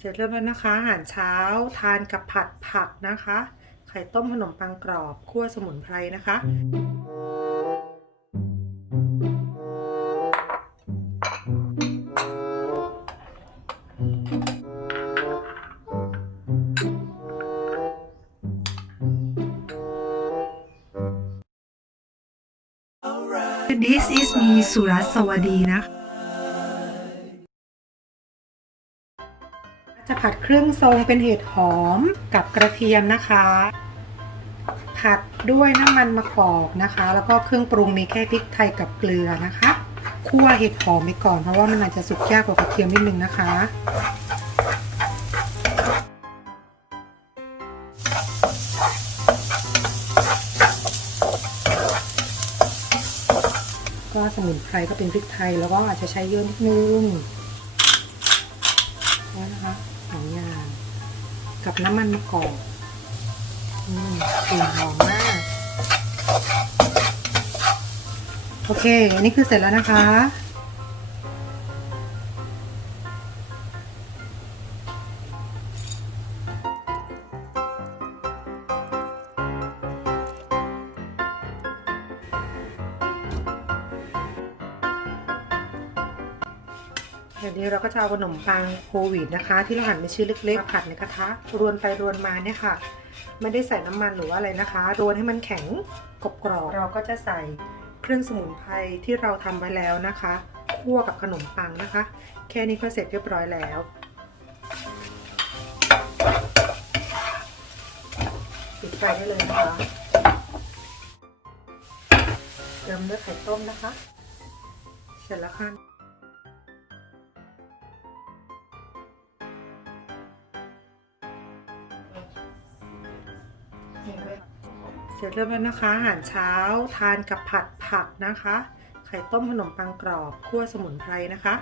เสร็จเรียบร้อยนะคะอาหารเช้าทานกับผัดผักนะคะ ไข่ต้มขนมปังกรอบคั่วสมุนไพรนะคะ This is me สุรัสสวัสดีนะ จะผัดเครื่องทรงเป็นเห็ดหอมกับกระเทียมนะคะ ผัดด้วยน้ำมันมะกอกนะคะ แล้วก็เครื่องปรุงมีแค่พริกไทยกับเกลือนะคะคั่วเห็ดหอมไปก่อนเพราะว่ามันอาจจะสุกยากกว่ากระเทียมนิดนึงนะคะก็สมุนไพรก็เป็นพริกไทยแล้วก็อาจจะใช้เยอะนิดนึงนะคะ กับน้ำมันมะกอกอืมกลิ่นหอมมาก โอเค อันนี้คือเสร็จแล้วนะคะ เดี๋ยวนี้เราก็จะเอาขนมปังโควิดนะคะ ที่เราหั่นเป็นชิ้นเล็กๆผัดในกระทะรวนไปรวนมาเนี่ยค่ะ ไม่ได้ใส่น้ำมันหรือว่าอะไรนะคะรวนให้มันแข็งกรอบเราก็จะใส่เครื่องสมุนไพรที่เราทำไว้แล้วนะคะคั่วกับขนมปังนะคะ แค่นี้ก็เสร็จเรียบร้อยแล้วปิดไฟได้เลยนะคะเติมด้วยไข่ต้มนะคะ เสร็จแล้วค่ะ เสร็จเรียบร้อยนะคะอาหารเช้าทานกับผัดผักนะคะ ไข่ต้มขนมปังกรอบคั่วสมุนไพรนะคะ